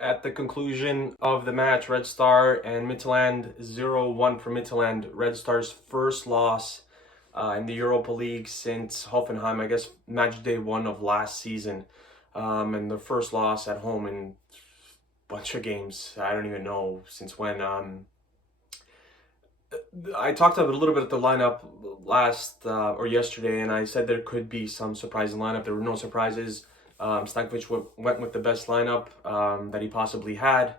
At the conclusion of the match, Red Star and Midtjylland 0-1 for Midtjylland. Red Star's first loss in the Europa League since Hoffenheim, I guess match day one of last season. And the first loss at home in a bunch of games. I don't even know since when. I talked a little bit at the lineup last or yesterday, and I said there could be some surprising lineup. There were no surprises. Stankovic went with the best lineup that he possibly had.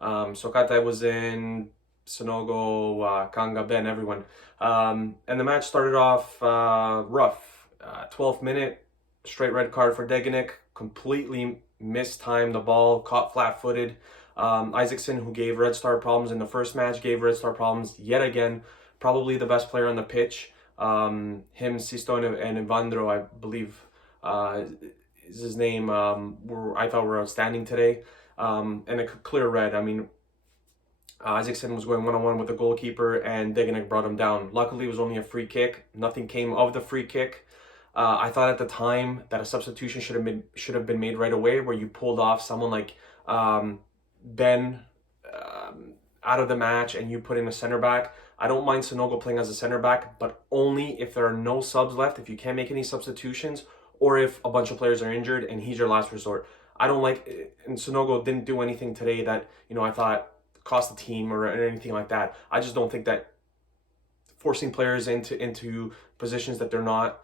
Sokate was in, Sonogo, Kanga, Ben, everyone. And the match started off rough. 12th minute, straight red card for Degenek. Completely mistimed the ball, caught flat-footed. Isaacson, who gave Red Star problems in the first match, gave Red Star problems yet again. Probably the best player on the pitch. Him, Sisto, and Evandro, I believe, is his name. I thought were outstanding today. And a clear red. I mean, Isaacson was going one-on-one with the goalkeeper, and Degenek brought him down. Luckily, it was only a free kick. Nothing came of the free kick. I thought at the time that a substitution should have been made right away, where you pulled off someone like Ben out of the match and you put in a center back. I don't mind Sonogo playing as a center back, but only if there are no subs left, if you can't make any substitutions, or if a bunch of players are injured and he's your last resort. I don't like, and Sonogo didn't do anything today that, I thought cost the team or anything like that. I just don't think that forcing players into positions that they're not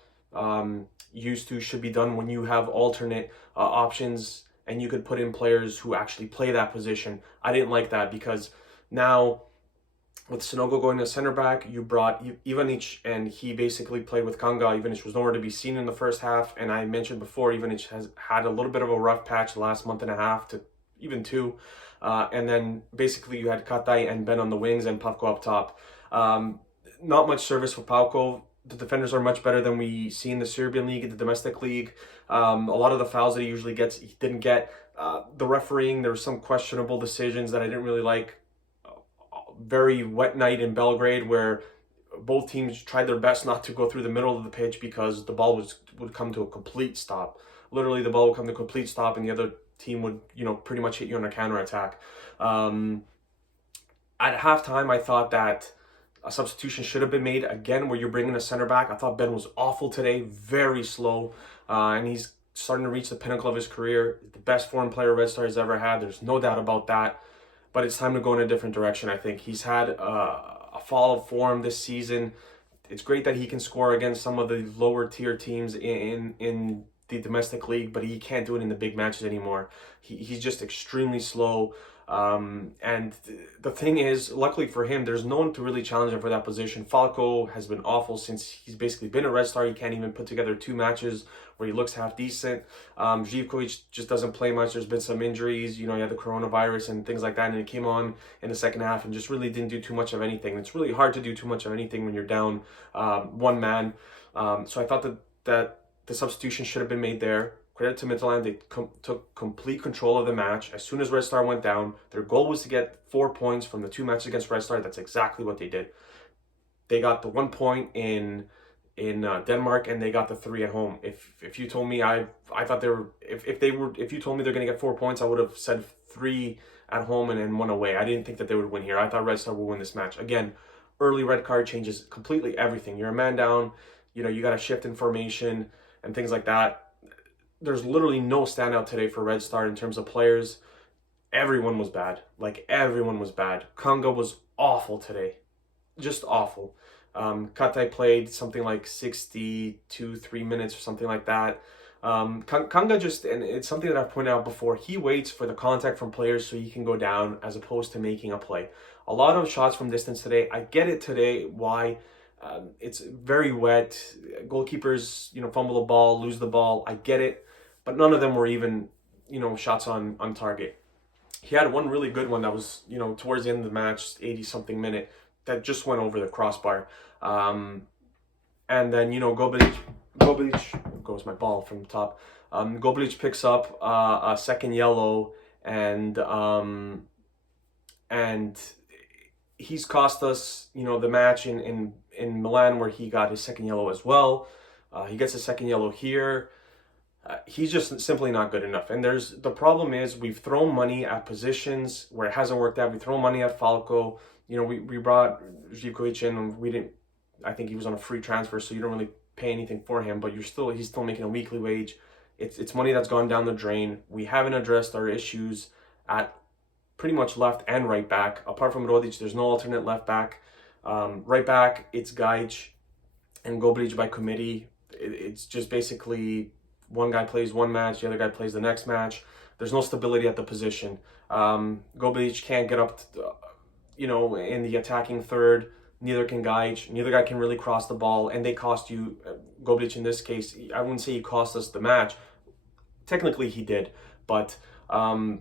used to should be done when you have alternate options and you could put in players who actually play that position. I didn't like that because now with Sonogo going to center back, you brought Ivanic, and he basically played with Kanga. Ivanic was nowhere to be seen in the first half, and I mentioned before, Ivanic has had a little bit of a rough patch the last month and a half to even two. And then basically you had Katai and Ben on the wings and Pavko up top. Not much service for Pavko. The defenders are much better than we see in the Serbian league, the domestic league. A lot of the fouls that he usually gets, he didn't get. The refereeing, there were some questionable decisions that I didn't really like. Very wet night in Belgrade where both teams tried their best not to go through the middle of the pitch because the ball would come to a complete stop. Literally, the ball would come to a complete stop and the other team would, pretty much hit you on a counterattack. At halftime, I thought that a substitution should have been made again where you're bringing a center back. I thought Ben was awful today, very slow, and he's starting to reach the pinnacle of his career. The best foreign player Red Star has ever had. There's no doubt about that. But it's time to go in a different direction, I think. He's had a fall of form this season. It's great that he can score against some of the lower tier teams in the domestic league, but he can't do it in the big matches anymore. He's just extremely slow. And the thing is, luckily for him, there's no one to really challenge him for that position. Falco has been awful since he's basically been a Red Star. He can't even put together two matches where he looks half decent. Živkovic just doesn't play much. There's been some injuries. He had the coronavirus and things like that, and he came on in the second half and just really didn't do too much of anything. It's really hard to do too much of anything when you're down one man. So I thought that the substitution should have been made there. Credit to Midtjylland, they took complete control of the match. As soon as Red Star went down, their goal was to get 4 points from the two matches against Red Star. That's exactly what they did. They got the 1 point in Denmark, and they got the 3 at home. If you told me I thought they were if you told me they're going to get 4 points, I would have said 3 at home and then 1 away. I didn't think that they would win here. I thought Red Star would win this match. Again, early red card changes completely everything. You're a man down. You got to shift in formation and things like that. There's literally no standout today for Red Star in terms of players. Everyone was bad. Everyone was bad. Kanga was awful today. Just awful. Katai played something like 3 minutes or something like that. Kanga and it's something that I've pointed out before, he waits for the contact from players so he can go down as opposed to making a play. A lot of shots from distance today. I get it today why. It's very wet. Goalkeepers, fumble the ball, lose the ball. I get it. But none of them were even, shots on target. He had one really good one that was, towards the end of the match, 80-something minute, that just went over the crossbar. And then, Gobelic, goes my ball from the top. Gobelic picks up a second yellow, and he's cost us, the match in Milan where he got his second yellow as well. He gets a second yellow here. He's just simply not good enough. And the problem is we've thrown money at positions where it hasn't worked out. We throw money at Falco. We brought Živkovic in, and we didn't. I think he was on a free transfer, so you don't really pay anything for him. But he's still making a weekly wage. It's money that's gone down the drain. We haven't addressed our issues at pretty much left and right back. Apart from Rodic, there's no alternate left back. Right back, it's Gajic and Gobric by committee. It's just basically one guy plays one match, the other guy plays the next match. There's no stability at the position. Gobric can't get up, in the attacking third. Neither can Gajic. Neither guy can really cross the ball, and they cost you. Gobric in this case, I wouldn't say he cost us the match. Technically, he did, but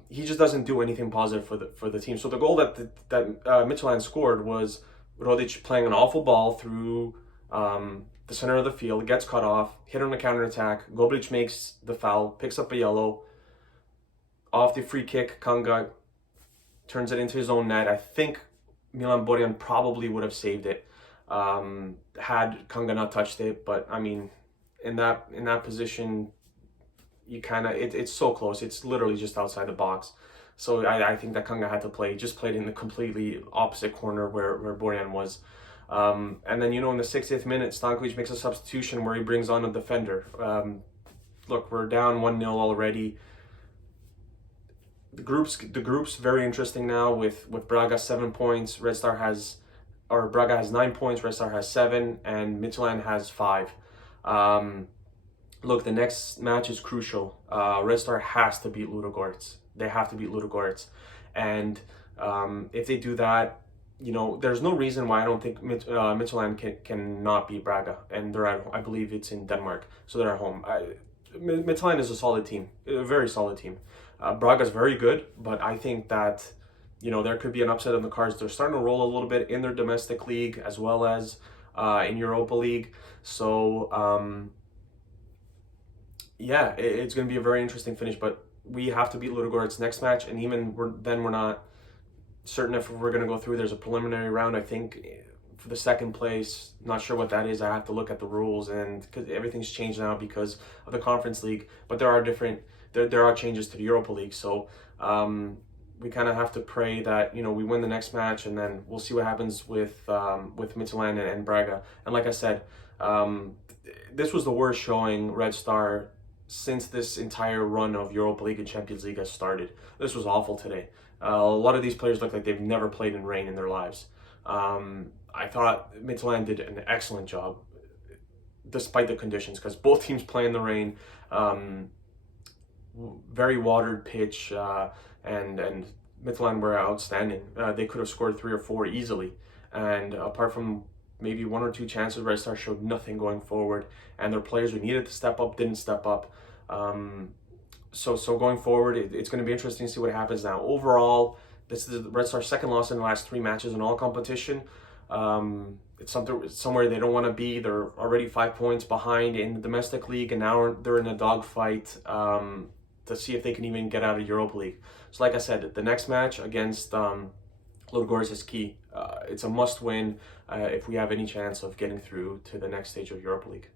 he just doesn't do anything positive for the team. So the goal that Midtjylland scored was Rodic playing an awful ball through the center of the field, gets cut off, hit on the counterattack. Gobric makes the foul, picks up a yellow. Off the free kick, Kanga turns it into his own net. I think Milan Borjan probably would have saved it had Kanga not touched it. But I mean, in that position, you kind of it's so close. It's literally just outside the box. So I think that Kanga had to just played in the completely opposite corner where Borjan was. And then, in the 60th minute, Stankovic makes a substitution where he brings on a defender. Look, we're down 1-0 already. The group's very interesting now with Braga 7 points. Braga has 9 points, Red Star has 7, and Midtjylland has 5. Look, the next match is crucial. Red Star has to beat Ludogorets. They have to beat Ludogorets. And if they do that, there's no reason why I don't think Midtjylland cannot beat Braga. And I believe it's in Denmark, so they're at home. Midtjylland is a solid team, a very solid team. Braga's very good, but I think that, there could be an upset in the cards. They're starting to roll a little bit in their domestic league as well as in Europa League. So, it's going to be a very interesting finish, but we have to beat Ludogorets next match, and even we're not certain if we're going to go through. There's a preliminary round, I think, for the second place. Not sure what that is. I have to look at the rules, and because everything's changed now because of the Conference League, but there are changes to the Europa League. So we kind of have to pray that we win the next match, and then we'll see what happens with Midtjylland and Braga. And like I said, this was the worst showing Red Star since this entire run of Europa League and Champions League has started. This was awful today. A lot of these players look like they've never played in rain in their lives. I thought Midtjylland did an excellent job despite the conditions, because both teams play in the rain. Very watered pitch, and Midtjylland were outstanding. They could have scored 3 or 4 easily, and apart from maybe 1 or 2 chances, Red Star showed nothing going forward, and their players who needed to step up didn't step up. So going forward, it's going to be interesting to see what happens now. Overall, this is Red Star's second loss in the last 3 matches in all competition. It's somewhere they don't want to be. They're already 5 points behind in the domestic league, and now they're in a dogfight to see if they can even get out of Europa League. So like I said, the next match against Ludogorets is key. It's a must-win if we have any chance of getting through to the next stage of Europa League.